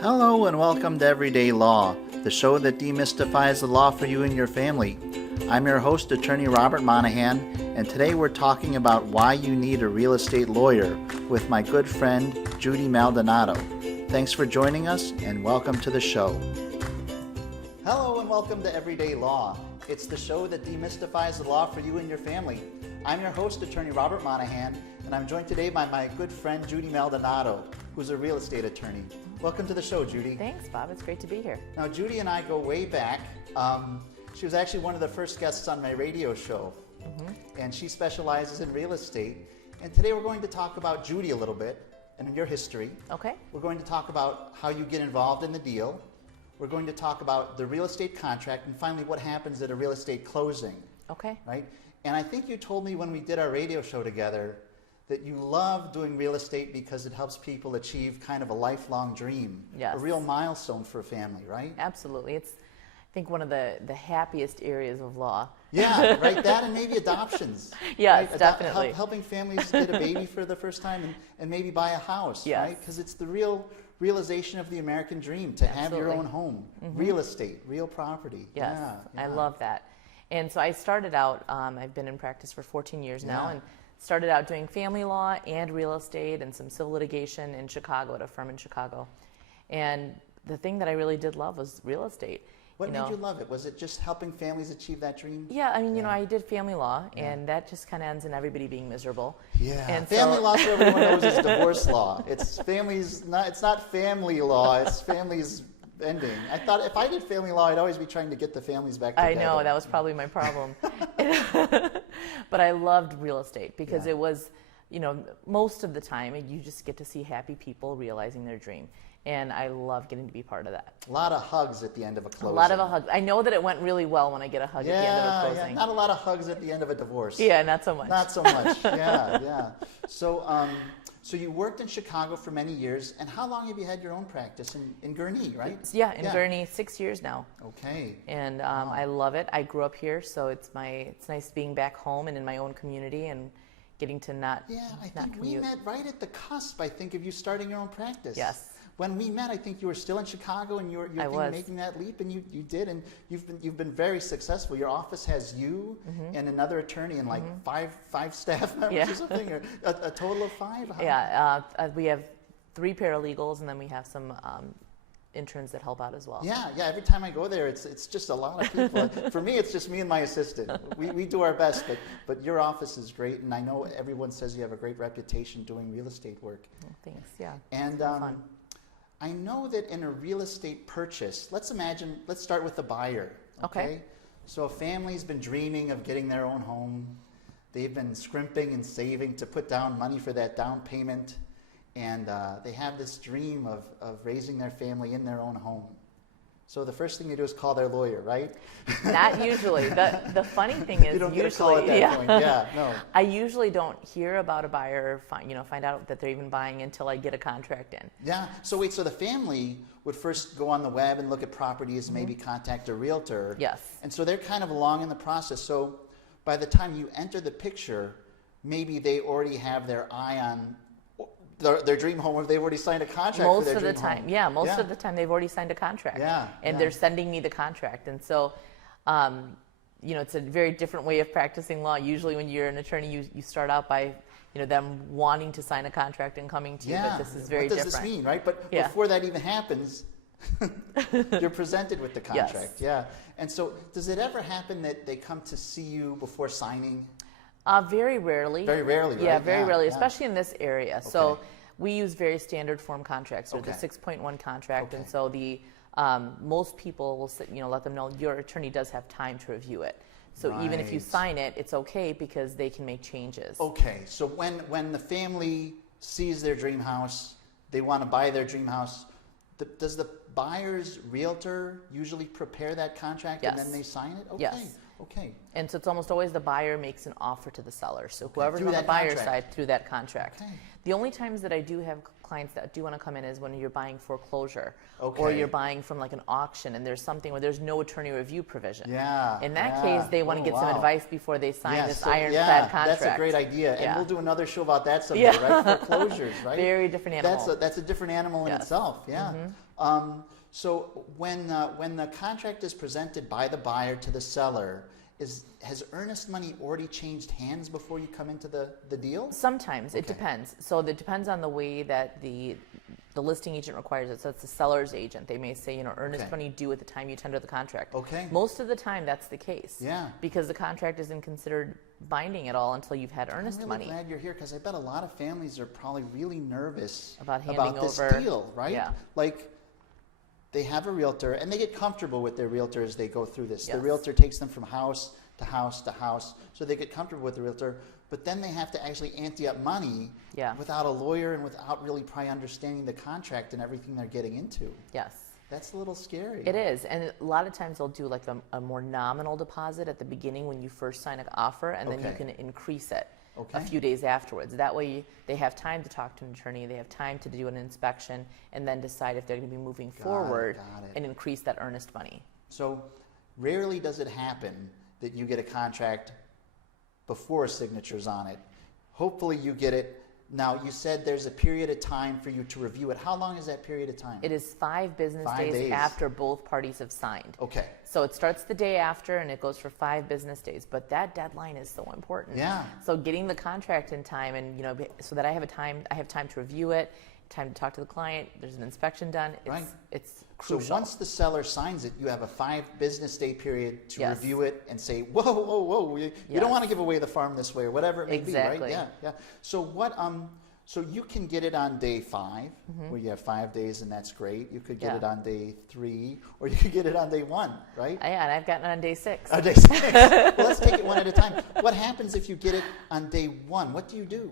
Hello and welcome to Everyday Law, the show that demystifies the law for you and your family. I'm your host, Attorney Robert Monahan, and today we're talking about why you need a real estate lawyer with my good friend, Judy Maldonado. Thanks for joining us and welcome to the show. Hello and welcome to Everyday Law. It's the show that demystifies the law for you and your family. I'm your host, Attorney Robert Monahan, and I'm joined today by my good friend, Judy Maldonado, who's a real estate attorney. Welcome to the show, Judy. Thanks, Bob. It's great to be here. Now, Judy and I go way back. She was actually one of the first guests on my radio show, and she specializes in real estate. And today we're going to talk about Judy a little bit and your history. Okay. We're going to talk about how you get involved in the deal. We're going to talk about the real estate contract, and finally what happens at a real estate closing. Okay. Right? And I think you told me when we did our radio show together that you love doing real estate because it helps people achieve kind of a lifelong dream. Yes. A real milestone for a family, right? Absolutely. It's, I think, one of the happiest areas of law. Yeah, right? That and maybe adoptions. Yes, right? definitely. Helping families get a baby for the first time and maybe buy a house, Yes. right? Because it's the real realization of the American dream, to have your own home, real estate, real property. Yes, Yeah. I love that. And so I started out, I've been in practice for 14 years now, and started out doing family law and real estate and some civil litigation in Chicago at a firm in Chicago. And the thing that I really did love was real estate. What made you love it? Was it just helping families achieve that dream? Yeah, I mean, you know, I did family law, and that just kind of ends in everybody being miserable. Yeah, and family law, so everyone knows, is divorce law. It's families, it's not family law, it's families ending. I thought if I did family law, I'd always be trying to get the families back together. I know, that was probably my problem. But I loved real estate because it was, you know, most of the time you just get to see happy people realizing their dream. And I love getting to be part of that. A lot of hugs at the end of a closing. A lot of hugs. I know that it went really well when I get a hug at the end of a closing. Yeah, not a lot of hugs at the end of a divorce. Yeah, not so much. Not so much. Yeah. So you worked in Chicago for many years, and how long have you had your own practice in Gurnee, right? Yeah, in Gurnee, 6 years now. Okay. And I love it. I grew up here, so it's nice being back home and in my own community and getting to not think commute. we met right at the cusp, I think, of you starting your own practice. Yes. When we met, I think you were still in Chicago, and you're making that leap, and you did, and you've been very successful. Your office has you and another attorney and like five staff members or something, or a total of 5. We have 3 paralegals, and then we have some interns that help out as well. Yeah. Every time I go there, it's just a lot of people. For me, it's just me and my assistant. We do our best, but your office is great, and I know everyone says you have a great reputation doing real estate work. Well, thanks. Yeah. And fun. I know that in a real estate purchase, let's start with the buyer. Okay. So a family's been dreaming of getting their own home. They've been scrimping and saving to put down money for that down payment. And they have this dream of raising their family in their own home. So the first thing they do is call their lawyer, right? Not usually. The funny thing is, you don't usually, get a call at that point. Yeah, no. I usually don't hear about a buyer, find out that they're even buying until I get a contract in. Yeah. So wait. So the family would first go on the web and look at properties, maybe contact a realtor. Yes. And so they're kind of along in the process. So by the time you enter the picture, maybe they already have their eye on their dream home, or they've already signed a contract for their dream home. Most of the time they've already signed a contract. And they're sending me the contract. And so, it's a very different way of practicing law. Usually when you're an attorney, you start out by, them wanting to sign a contract and coming to you, but this is very different. What does this mean, right? But before that even happens, you're presented with the contract. Yes. Yeah. And so does it ever happen that they come to see you before signing? Very rarely. Very rarely, right? Yeah, very rarely, especially in this area. Okay. So we use very standard form contracts, or the 6.1 contract, and so the most people will let them know your attorney does have time to review it. So even if you sign it, it's okay because they can make changes. Okay, so when the family sees their dream house, they want to buy their dream house, does the buyer's realtor usually prepare that contract and then they sign it? Okay. Yes. Okay. And so it's almost always the buyer makes an offer to the seller. So whoever's on the buyer's side through that contract. Okay. The only times that I do have clients that do want to come in is when you're buying foreclosure, Okay. or you're buying from like an auction and there's something where there's no attorney review provision. Yeah. In that case, they want to get some advice before they sign this ironclad contract. That's a great idea, and Yeah. we'll do another show about that someday, right? Foreclosures, right? Very different animal. That's a different animal in Yes. itself. Yeah. So when the contract is presented by the buyer to the seller, has earnest money already changed hands before you come into the deal? Sometimes it Okay. depends. So it depends on the way that the listing agent requires it. So it's the seller's agent. They may say, earnest Okay. money due at the time you tender the contract. Okay. Most of the time that's the case. Yeah. Because the contract isn't considered binding at all until you've had earnest I'm really money. glad you're here, because I bet a lot of families are probably really nervous About handing this over- deal, right? Yeah. Like, they have a realtor, and they get comfortable with their realtor as they go through this. The Yes. realtor takes them from house to house to house, so they get comfortable with the realtor, but then they have to actually ante up money Yeah. without a lawyer and without really probably understanding the contract and everything they're getting into. Yes. That's a little scary. It is, and a lot of times they'll do like a more nominal deposit at the beginning when you first sign an offer, and then you Okay. can increase it Okay. a few days afterwards. That way they have time to talk to an attorney, they have time to do an inspection, and then decide if they're going to be moving forward got it. and increase that earnest money. So rarely does it happen that you get a contract before a signature's on it. Hopefully you get it. Now, you said there's a period of time for you to review it. How long is that period of time? It is 5 business 5 days. after both parties have signed. Okay. So it starts the day after and it goes for 5 business days, but that deadline is so important. Yeah. So getting the contract in time, and so that I have time to review it, time to talk to the client, there's an inspection done. Right. It's So crucial. once the seller signs it, you have a 5 business day period to Yes. review it and say, whoa, you Yes. don't want to give away the farm this way, or whatever it may be, Exactly. right? Yeah. So so you can get it on day 5, where you have 5 days, and that's great. You could get Mm-hmm. Yeah. it on day 3, or you could get it on day 1, right? Yeah, and I've gotten it on day 6. Day 6. Well, let's take it one at a time. What happens if you get it on day 1? What do you do?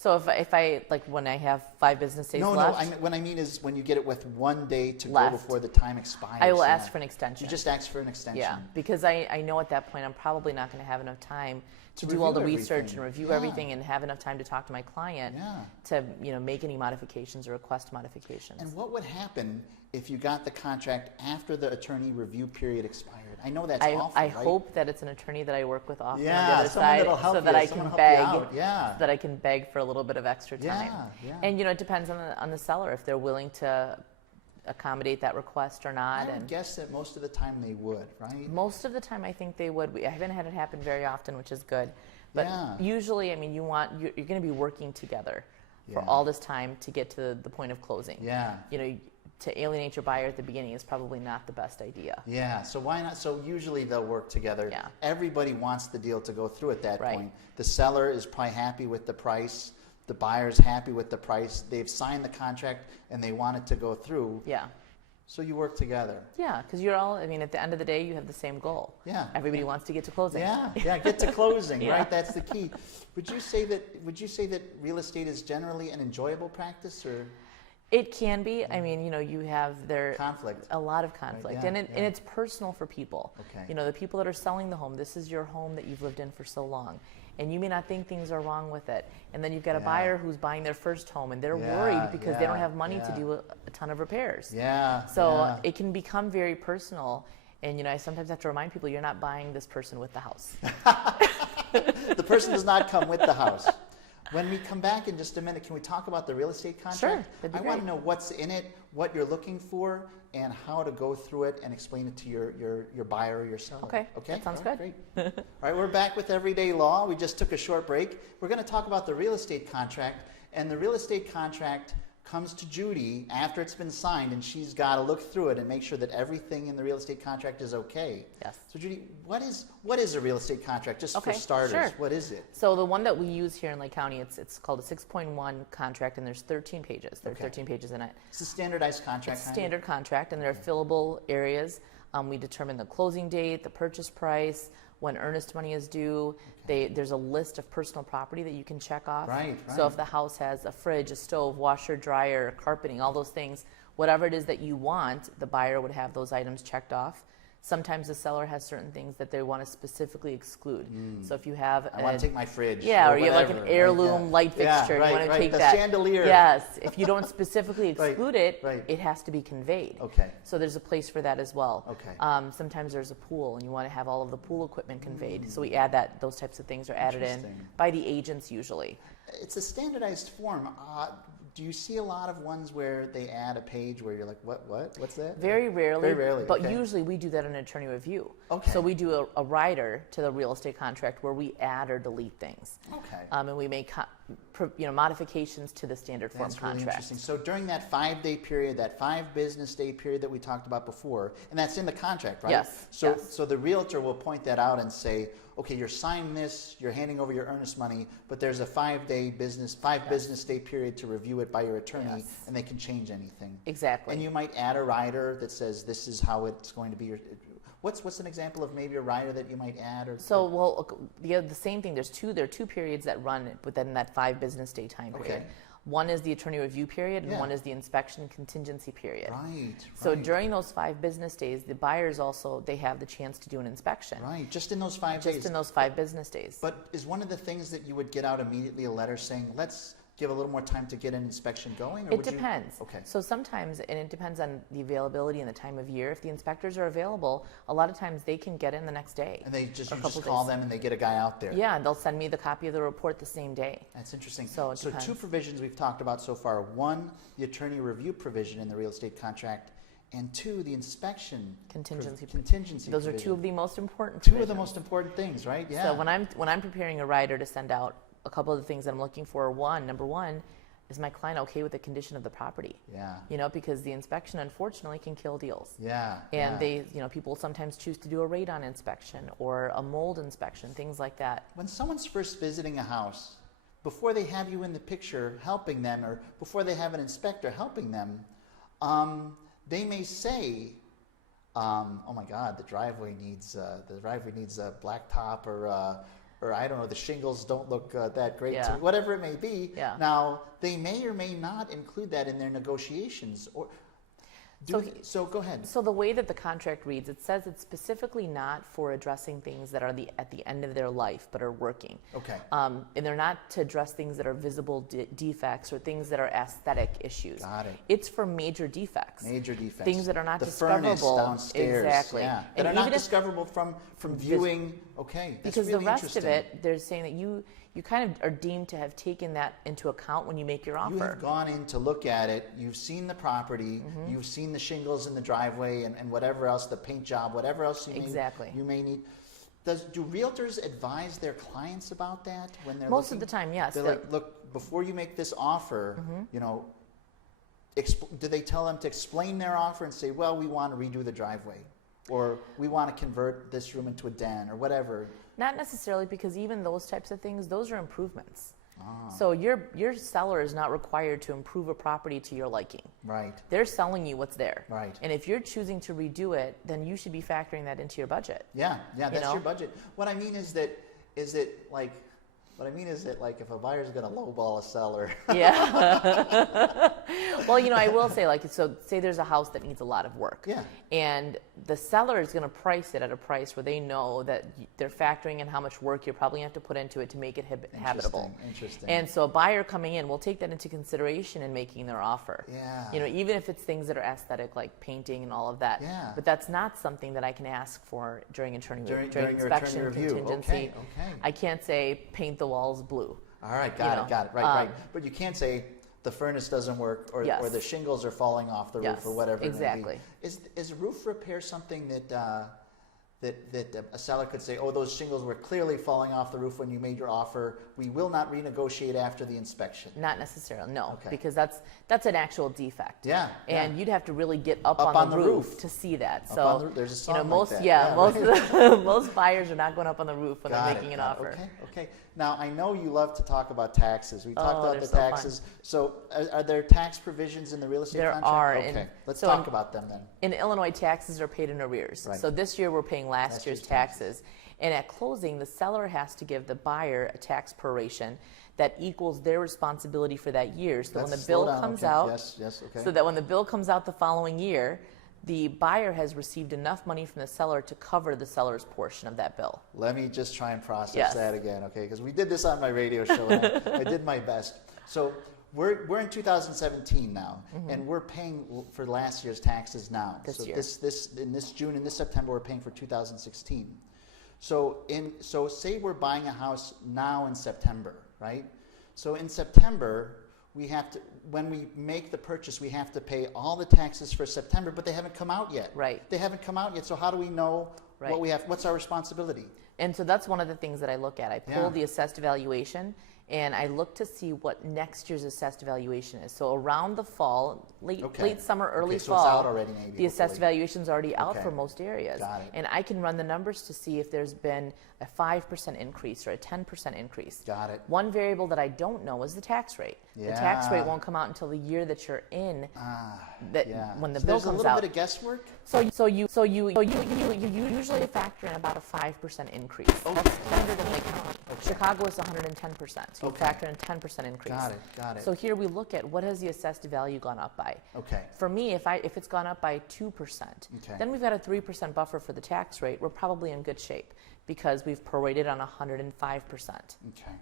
So if I like when I have 5 business days left, What I mean is when you get it with 1 day to go Left. before the time expires. I will yeah. ask for an extension. You just ask for an extension. Yeah, because I know at that point I'm probably not going to have enough time to To do all the review research everything. and review Yeah. everything and have enough time to talk to my client Yeah. to make any modifications or request modifications. And what would happen if you got the contract after the attorney review period expired? I know that's awful, I right? hope that it's an attorney that I work with often on the Yeah, other someone side, that'll help so that you, I someone can help you beg, out, yeah. so that I can beg for a little bit of extra time. Yeah. And it depends on the seller if they're willing to accommodate that request or I not. would And guess that most of the time they would, right? most of the time, I think they would. I haven't had it happen very often, which is good. But Yeah. usually, you're going to be working together for Yeah. all this time to get to the point of closing. Yeah. To alienate your buyer at the beginning is probably not the best idea. Yeah, so why not? So usually they'll work together. Yeah. Everybody wants the deal to go through at that Right. point. The seller is probably happy with the price. The buyer's happy with the price. They've signed the contract and they want it to go through. Yeah. So you work together. Yeah, because you're all, at the end of the day, you have the same goal. Yeah. Everybody wants to get to closing. Yeah, get to closing, Yeah. right? That's the key. Would you say that real estate is generally an enjoyable practice, or It can be. You have conflict? a lot of conflict, yeah, and yeah. it's personal for people. Okay. The people that are selling the home, this is your home that you've lived in for so long, and you may not think things are wrong with it. And then you've got a Yeah. buyer who's buying their first home, and they're Yeah, worried because they don't yeah, have money to yeah. do a ton of repairs. Yeah. So yeah. it can become very personal. And I sometimes have to remind people, you're not buying this person with the house. The person does not come with the house. When we come back in just a minute, can we talk about the real estate contract? Sure, that'd be I want to great. know what's in it, what you're looking for, and how to go through it and explain it to your buyer or your seller. Okay, that sounds All right, good. Great. All right, we're back with Everyday Law. We just took a short break. We're going to talk about the real estate contract, and the real estate contract comes to Judy after it's been signed, and she's got to look through it and make sure that everything in the real estate contract is okay. Yes. So Judy, what is a real estate contract, just Okay, for starters? sure. What is it? So the one that we use here in Lake County, it's called a 6.1 contract, and there's 13 pages. There are Okay. 13 pages in it. It's a standardized contract. It's a kind of? standard contract, and there are fillable areas. We determine the closing date, the purchase price, when earnest money is due. There's a list of personal property that you can check off. Right, So right. if the house has a fridge, a stove, washer, dryer, carpeting, all those things, whatever it is that you want, the buyer would have those items checked off. Sometimes the seller has certain things that they want to specifically exclude. So if you have I want to take my fridge. Yeah, or you have like whatever, an heirloom right? light fixture, Yeah, you want to take the that. chandelier. Yes, if you don't specifically exclude it, right. it has to be conveyed. Okay. So there's a place for that as well. Okay. Sometimes there's a pool and you want to have all of the pool equipment conveyed. So we add those types of things are added in by the agents usually. It's a standardized form. Do you see a lot of ones where they add a page where you're like, what's that? Very rarely. Very rarely. But okay. usually we do that in an attorney review. Okay. So we do a rider to the real estate contract where we add or delete things. Okay. And we make modifications to the standard form That's really contract. interesting. So during that 5-day period, that 5 business day period that we talked about before, and that's in the contract, right? Yes. So, yes. so the realtor will point that out and say, okay, you're signing this, you're handing over your earnest money, but there's a 5-day business, 5 business day period to review it by your attorney, and they can change anything. Exactly. And you might add a rider that says this is how it's going to be. What's an example of maybe a rider that you might add? The same thing. There are two periods that run within that 5 business day time period. Okay. One is the attorney review period, and one is the inspection contingency period. Right. So during those 5 business days, the buyers also, they have the chance to do an inspection. Right, just in those 5 days. Just in those 5 business days. But is one of the things that you would get out immediately a letter saying, let's give a little more time to get an inspection going? Or It depends. Okay. So sometimes, and it depends on the availability and the time of year. If the inspectors are available, a lot of times they can get in the next day. And you just call them and they get a guy out there. Yeah, and they'll send me the copy of the report the same day. That's interesting. So 2 provisions we've talked about so far. 1, the attorney review provision in the real estate contract, and 2, the inspection contingency. provision. Those are 2 of the most important. 2 of the most important things, right? Yeah. So when I'm preparing a rider to send out, a couple of the things that I'm looking for are number one, is my client okay with the condition of the property? Yeah. Because the inspection unfortunately can kill deals. Yeah. And people sometimes choose to do a radon inspection or a mold inspection, things like that. When someone's first visiting a house, before they have you in the picture helping them, or before they have an inspector helping them, they may say, "Oh my God, the driveway needs a blacktop," or I don't know, the shingles don't look that great to me, whatever it may be. Yeah. Now, they may or may not include that in their negotiations. So go ahead. So the way that the contract reads, it says it's specifically not for addressing things that are at the end of their life but are working. Okay. And they're not to address things that are visible defects or things that are aesthetic issues. Got it. It's for major defects. Major defects. Things that are not the discoverable. Furnace downstairs. Exactly. Yeah. And that are not discoverable from viewing. Okay. That's because really the rest of interesting. it, they're saying that you kind of are deemed to have taken that into account when you make your offer. You have gone in to look at it. You've seen the property. Mm-hmm. You've seen the shingles in the driveway and whatever else, the paint job, whatever else you may need. Do realtors advise their clients about that when they're Most of the time, yes. They're like, look, before you make this offer, do they tell them to explain their offer and say, well, we want to redo the driveway, or we want to convert this room into a den, or whatever? Not necessarily, because even those types of things, those are improvements. So your seller is not required to improve a property to your liking. Right. They're selling you what's there. Right. And if you're choosing to redo it, then you should be factoring that into your budget. Yeah, that's your budget. What I mean is that if a buyer's going to lowball a seller. Yeah. Well, I will say, say there's a house that needs a lot of work. Yeah. And the seller is going to price it at a price where they know that they're factoring in how much work you probably have to put into it to make it habitable. Interesting. And so a buyer coming in will take that into consideration in making their offer. Yeah. Even if it's things that are aesthetic, like painting and all of that. Yeah. But that's not something that I can ask for during inspection, review. contingency. Okay. I can't say paint the walls blue. All right, got it. Right. But you can't say the furnace doesn't work, or the shingles are falling off the roof, or whatever. Exactly. It may be. Is roof repair something that a seller could say, oh, those shingles were clearly falling off the roof when you made your offer. We will not renegotiate after the inspection. Not necessarily, no, Okay. because that's an actual defect. Yeah. And you'd have to really get up on the the roof roof to see that. Up So on the, there's a song most like that. most buyers are not going up on the roof when they're making an offer. Okay. Now I know you love to talk about taxes. We talked about the they're so fun. taxes. So are there tax provisions in the real estate There contract? are. Okay. Let's so talk about them then. In Illinois, taxes are paid in arrears. Right. So this year we're paying last year's taxes. And at closing, the seller has to give the buyer a tax proration that equals their responsibility for that year. So when the bill comes out, okay. so that when the bill comes out the following year, the buyer has received enough money from the seller to cover the seller's portion of that bill. Let me just try and process Yes. that again, okay? Because we did this on my radio show, and I did my best. So we're in 2017 now, and we're paying for last year's taxes now. This so year. In this June and this September, we're paying for 2016. So say we're buying a house now in September, right? So in September, we have to, when we make the purchase, we have to pay all the taxes for September, but they haven't come out yet. Right. They haven't come out yet. So how do we know what we have? What's our responsibility? And so that's one of the things that I look at. I pull the assessed valuation, and I look to see what next year's assessed valuation is. So around the fall, late summer, early so fall, it's out already maybe, the assessed hopefully. valuation's already out for most areas. Got it. And I can run the numbers to see if there's been a 5% increase or a 10% increase. Got it. One variable that I don't know is the tax rate. The tax rate won't come out until the year that you're in, when the bill comes out. There's a little bit of guesswork? So you usually factor in about a 5% increase. That's standard in Lake County. Chicago is 110%. So you factor in 10% increase. Got it. So here we look at what has the assessed value gone up by. Okay. For me, if it's gone up by 2%, then we've got a 3% buffer for the tax rate. We're probably in good shape because we've prorated on 105%. Okay.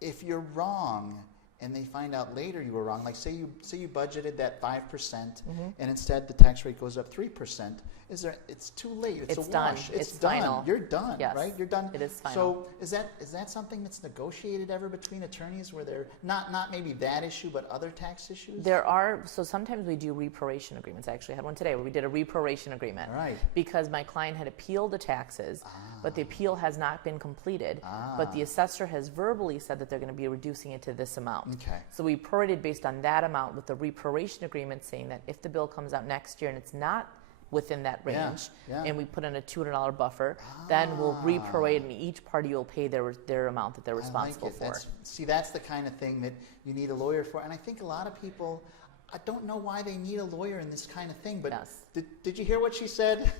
If you're wrong and they find out later you were wrong, like say you budgeted that 5% and instead the tax rate goes up 3%, it's too late. It's a done. wash. It's done. final. You're done, Yes. right? You're done. It is final. So is that something that's negotiated ever between attorneys where they're not maybe that issue but other tax issues? So sometimes we do reparation agreements. I actually had one today where we did a reparation agreement. Right. Because my client had appealed the taxes, but the appeal has not been completed. But the assessor has verbally said that they're going to be reducing it to this amount. Okay. So we prorated based on that amount with the reparation agreement saying that if the bill comes out next year and it's not within that range, and we put in a $200 buffer, then we'll reprorate and each party will pay their amount that they're responsible for. That's the kind of thing that you need a lawyer for. And I think a lot of people, I don't know why they need a lawyer in this kind of thing, but did you hear what she said?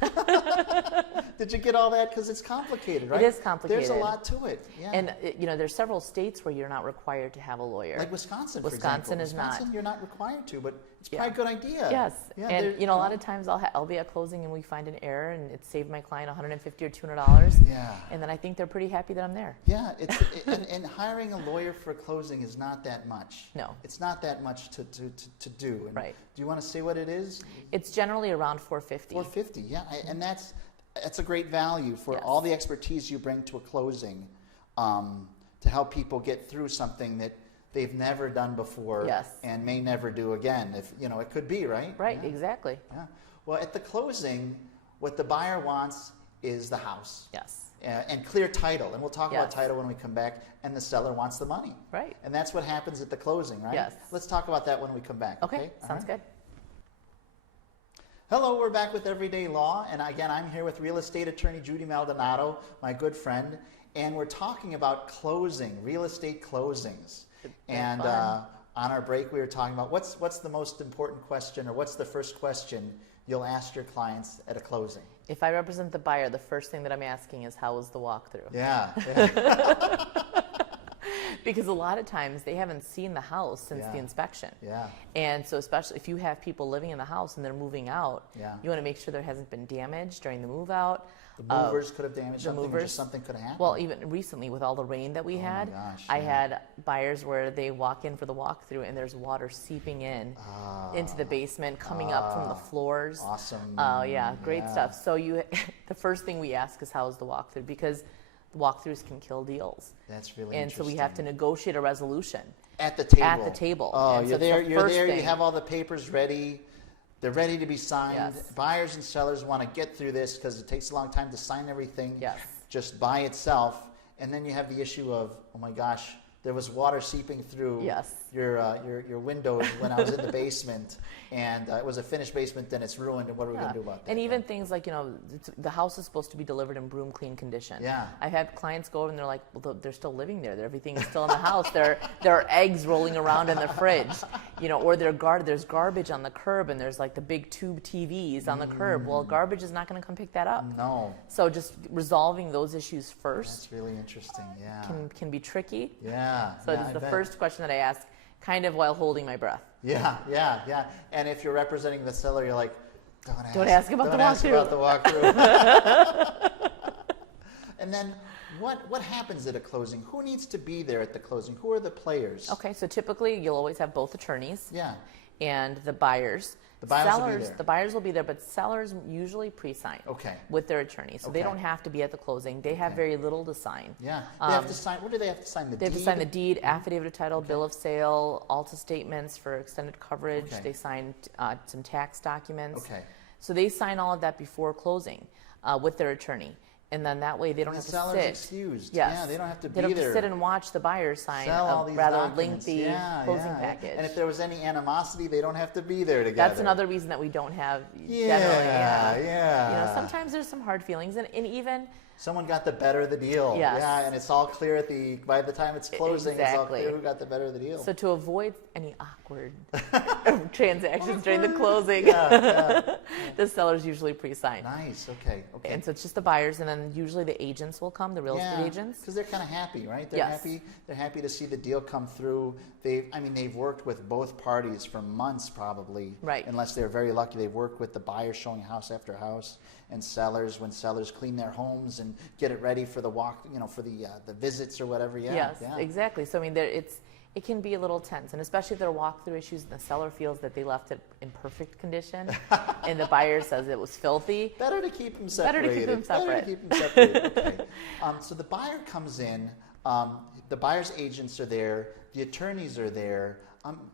Did you get all that? Because it's complicated, right? It is complicated. There's a lot to it. Yeah. And there's several states where you're not required to have a lawyer. Like Wisconsin, for Wisconsin example. is not. Wisconsin, you're not required to, but it's probably a good idea. Yes. Yeah, and a lot of times I'll be at closing and we find an error and it saved my client $150 or $200. Yeah. And then I think they're pretty happy that I'm there. Yeah. And hiring a lawyer for closing is not that much. No. It's not that much to do. And right. Do you want to say what it is? It's generally around $450. $450, yeah. And that's a great value for all the expertise you bring to a closing to help people get through something that they've never done before and may never do again. If it could be, right? Right, exactly. Yeah. Well, at the closing, what the buyer wants is the house. Yes. And clear title. And we'll talk about title when we come back. And the seller wants the money. Right. And that's what happens at the closing, right? Yes. Let's talk about that when we come back. Okay, sounds good. Hello, we're back with Everyday Law, and again, I'm here with real estate attorney Judy Maldonado, my good friend, and we're talking about closing, real estate closings. And on our break, we were talking about what's the most important question, or what's the first question you'll ask your clients at a closing? If I represent the buyer, the first thing that I'm asking is, how was the walkthrough? Yeah. Because a lot of times they haven't seen the house since the inspection. Yeah. And so especially if you have people living in the house and they're moving out, you want to make sure there hasn't been damage during the move out. The movers could have damaged something, or just something could have happened. Well, even recently with all the rain that we had, I had buyers where they walk in for the walkthrough and there's water seeping into the basement, coming up from the floors. Awesome. Oh, yeah, great stuff. So the first thing we ask is, how's the walkthrough? Because walkthroughs can kill deals. That's really interesting. And so we have to negotiate a resolution. At the table. At the table. Oh, and you're there, you have all the papers ready. They're ready to be signed. Yes. Buyers and sellers want to get through this because it takes a long time to sign everything just by itself. And then you have the issue of, oh my gosh, there was water seeping through your windows when I was in the basement, and it was a finished basement, then it's ruined, and what are we going to do about that? And even things like, the house is supposed to be delivered in broom clean condition. Yeah. I've had clients go over and they're like, well, they're still living there. Everything is still in the house. There are eggs rolling around in the fridge, or there's garbage on the curb, and there's like the big tube TVs on the curb. Well, garbage is not going to come pick that up. No. So just resolving those issues first. That's really interesting, yeah. Can be tricky. Yeah. So it is the first question that I ask, kind of while holding my breath. Yeah. And if you're representing the seller, you're like, Don't ask about the walkthrough. And then what happens at a closing? Who needs to be there at the closing? Who are the players? Okay, so typically you'll always have both attorneys. Yeah. And the buyers. The buyers will be there. The buyers will be there, but sellers usually pre-sign with their attorney. So they don't have to be at the closing. They have very little to sign. Yeah. They have to sign. What do they have to sign? The deed? They have to sign the deed, affidavit of title, bill of sale, ALTA statements for extended coverage. They sign some tax documents. Okay. So they sign all of that before closing with their attorney. And then that way they don't have to sit. The seller's excused. Yes. Yeah, they don't have to be there. They don't have there. to sit and watch the buyer sign a rather lengthy closing package. And if there was any animosity, they don't have to be there together. That's another reason that we don't have generally. Sometimes there's some hard feelings, and even someone got the better of the deal. Yes. Yeah, and it's all clear by the time it's closing, it's all clear who got the better of the deal. So to avoid any awkward transactions during the closing, the sellers usually pre-sign. Nice. Okay. And so it's just the buyers, and then usually the agents will come, the real estate agents, because they're kind of happy, right? They're happy. They're happy to see the deal come through. They've worked with both parties for months, probably. Right. Unless they're very lucky, they've worked with the buyers showing house after house, and sellers when sellers clean their homes and get it ready for the walk, for the visits or whatever. Yes, exactly. So it can be a little tense, and especially if there are walkthrough issues and the seller feels that they left it in perfect condition and the buyer says it was filthy. Better to keep them separated. Better to keep them separate. Okay. So the buyer comes in, the buyer's agents are there, the attorneys are there.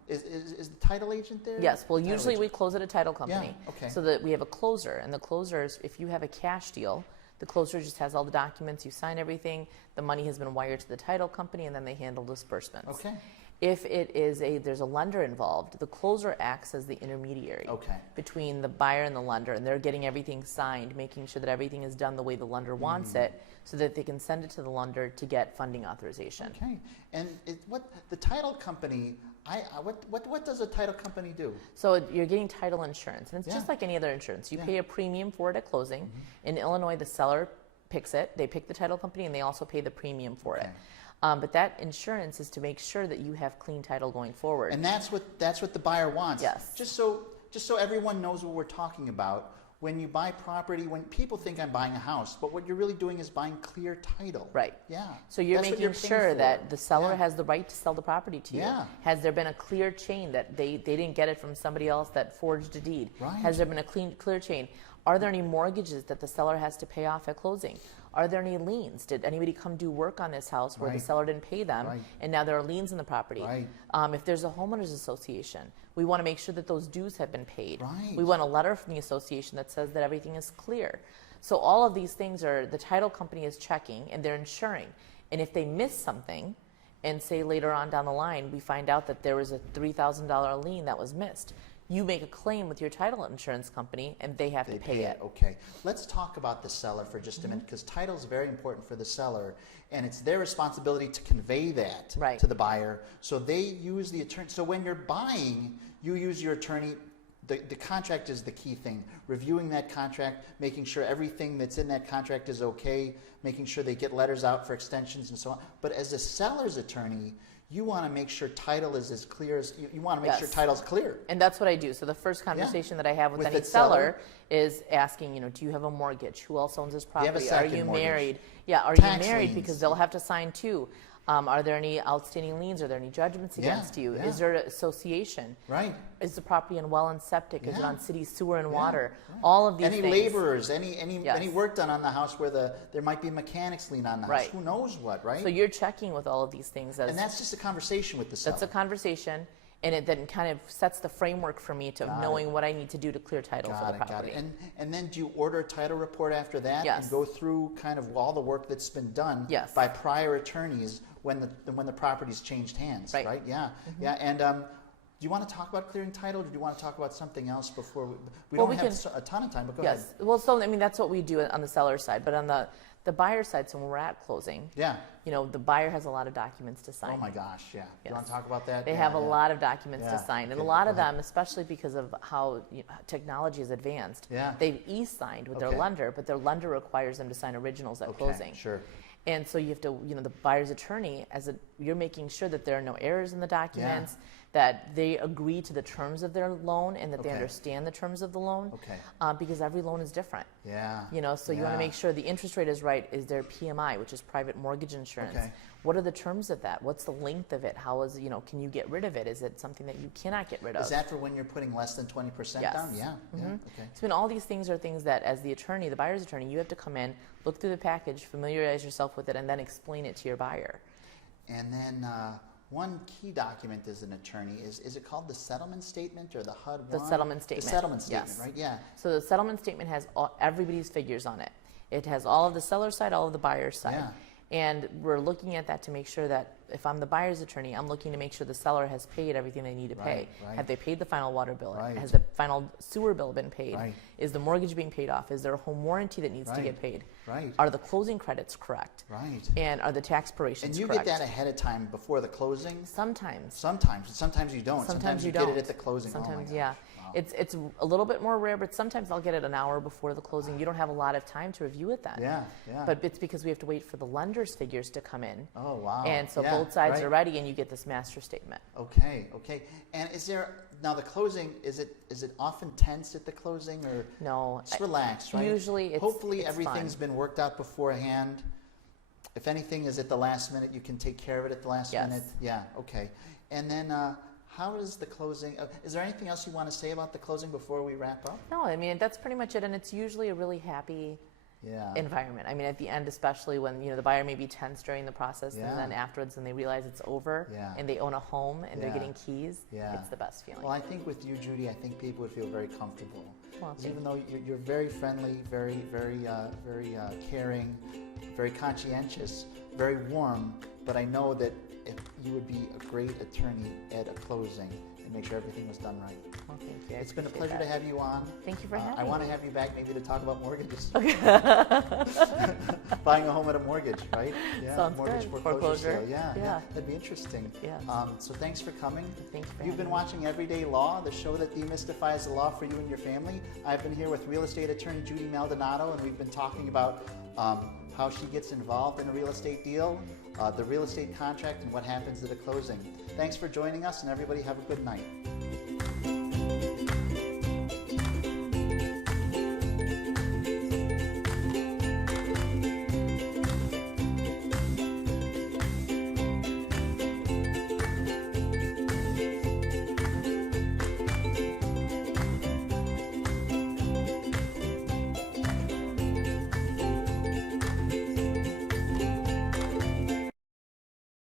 Is the title agent there? Yes. Well, usually we close at a title company. Yeah, okay. So that we have a closer, and the closer is, if you have a cash deal, the closer just has all the documents, you sign everything, the money has been wired to the title company, and then they handle disbursements. Okay. If there's a lender involved, the closer acts as the intermediary between the buyer and the lender, and they're getting everything signed, making sure that everything is done the way the lender wants it, so that they can send it to the lender to get funding authorization. Okay. And what the title company? What does a title company do? So you're getting title insurance, and it's just like any other insurance. You pay a premium for it at closing. In Illinois, the seller picks it. They pick the title company, and they also pay the premium for it. But that insurance is to make sure that you have clean title going forward. And that's what the buyer wants. Yes. Just so everyone knows what we're talking about. When you buy property, when people think I'm buying a house, but what you're really doing is buying clear title. Right. Yeah. So you're making sure that the seller has the right to sell the property to you. Yeah. Has there been a clear chain that they didn't get it from somebody else that forged a deed? Right. Has there been a clear chain? Are there any mortgages that the seller has to pay off at closing? Are there any liens? Did anybody come do work on this house where the seller didn't pay them, and now there are liens in the property? Right. If there's a homeowners association, we want to make sure that those dues have been paid. Right. We want a letter from the association that says that everything is clear. So all of these things the title company is checking, and they're insuring. And if they miss something, and say later on down the line, we find out that there was a $3,000 lien that was missed, you make a claim with your title insurance company, and they have to pay it. Okay. Let's talk about the seller for just a minute, because title is very important for the seller, and it's their responsibility to convey that to the buyer. So they use the attorney. So when you're buying, you use your attorney. The contract is the key thing. Reviewing that contract, making sure everything that's in that contract is okay, making sure they get letters out for extensions and so on. But as a seller's attorney, you want to make sure title is as clear as you want to make sure title's clear. And that's what I do. So the first conversation that I have with any seller is asking, do you have a mortgage? Who else owns this property? Are you married? Yeah, are you married? Because they'll have to sign too. Are there any outstanding liens? Are there any judgments against you? Is there an association? Right. Is the property on well and septic? Is it on city sewer and water? All of these things. Any laborers, any work done on the house where there might be mechanics lien on the house. Who knows what, right? So you're checking with all of these things. And that's just a conversation with the seller. That's a conversation. And it then kind of sets the framework for me to knowing what I need to do to clear title for the property. Got it. And then do you order a title report after that and go through kind of all the work that's been done by prior attorneys when the property's changed hands, right? Yeah, yeah. And do you want to talk about clearing title, or do you want to talk about something else before we don't have a ton of time? But go ahead. Well, so that's what we do on the seller side, but on the buyer side, so when we're at closing, the buyer has a lot is documents to sign. Oh my gosh, yeah. You want to talk about that? They have a lot of documents to sign, and a lot of them, especially because of how technology is advanced, they've e-signed with their lender, but their lender requires them to sign originals at closing. Sure. And so you have to, the buyer's attorney, you're making sure that there are no errors in the documents, that they agree to the terms of their loan and that they Okay. understand the terms of the loan. Okay. Because every loan is different. Yeah. You know, so you want to Yeah. make sure the interest rate is right. Is there PMI, which is private mortgage insurance? Okay. What are the terms of that? What's the length of it? How is, you know, can you get rid of it? Is it something that you cannot get rid of? Is that for when you're putting less than 20% Yes. down? Yeah. Yeah. Mhm. Okay. So, I mean, all these things are things that, as the attorney, the buyer's attorney, you have to come in, look through the package, familiarize yourself with it, and then explain it to your buyer. And then one key document as an attorney is it called the settlement statement or the HUD-1? The settlement statement. The settlement statement, Yes. right? Yeah. So the settlement statement has everybody's figures on it. It has all of the seller's side, all of the buyer's side. Yeah. And we're looking at that to make sure that if I'm the buyer's attorney, I'm looking to make sure the seller has paid everything they need to pay. Right. Have they paid the final water bill? Right. Has the final sewer bill been paid? Right. Is the mortgage being paid off? Is there a home warranty that needs to Right. get paid? Right. Are the closing credits correct? Right. And are the tax prorations And you correct? get that ahead of time before the closing? Sometimes. Sometimes you don't. Sometimes you get don't. it at the closing. Sometimes, oh my yeah. gosh. Wow. It's a little bit more rare, but sometimes I'll get it an hour before the closing. You don't have a lot of time to review it then. Yeah, yeah. But it's because we have to wait for the lender's figures to come in. Oh, wow. And so Yeah, both sides right. are ready, and you get this master statement. Okay, okay. And is there, now the closing, is it often tense at the closing or No. just relaxed, right? Usually Hopefully it's everything's fun. been worked out beforehand. If anything is at the last minute, you can take care of it at the last Yes. minute? Yeah, okay. And then how is the closing, is there anything else you want to say about the closing before we wrap up? No, I mean, that's pretty much it, and it's usually a really happy Yeah. environment. I mean, at the end, especially when, you know, the buyer may be tense during the process, Yeah. and then afterwards, when they realize it's over, Yeah. and they own a home, and they're Yeah. getting keys, Yeah. it's the best feeling. Well, I think with you, Judy, I think people would feel very comfortable. Well, 'Cause thank even though you're very friendly, very caring, very conscientious, very warm, but I know that if you would be a great attorney at a closing and make sure everything was done right. Well, thank you. I It's been a appreciate pleasure to that. have you on. Thank you for having I want to me. have you back maybe to talk about mortgages. Buying a home at a mortgage, right? Yeah, Sounds mortgage good. foreclosure sale. Foreclosure. Yeah, Yeah. that'd be interesting. Yes. So thanks for coming. Thank you for You've been having me. watching Everyday Law, the show that demystifies the law for you and your family. I've been here with real estate attorney Judy Maldonado, and we've been talking about how she gets involved in a real estate deal, the real estate contract, and what happens at a closing. Thanks for joining us, and everybody have a good night.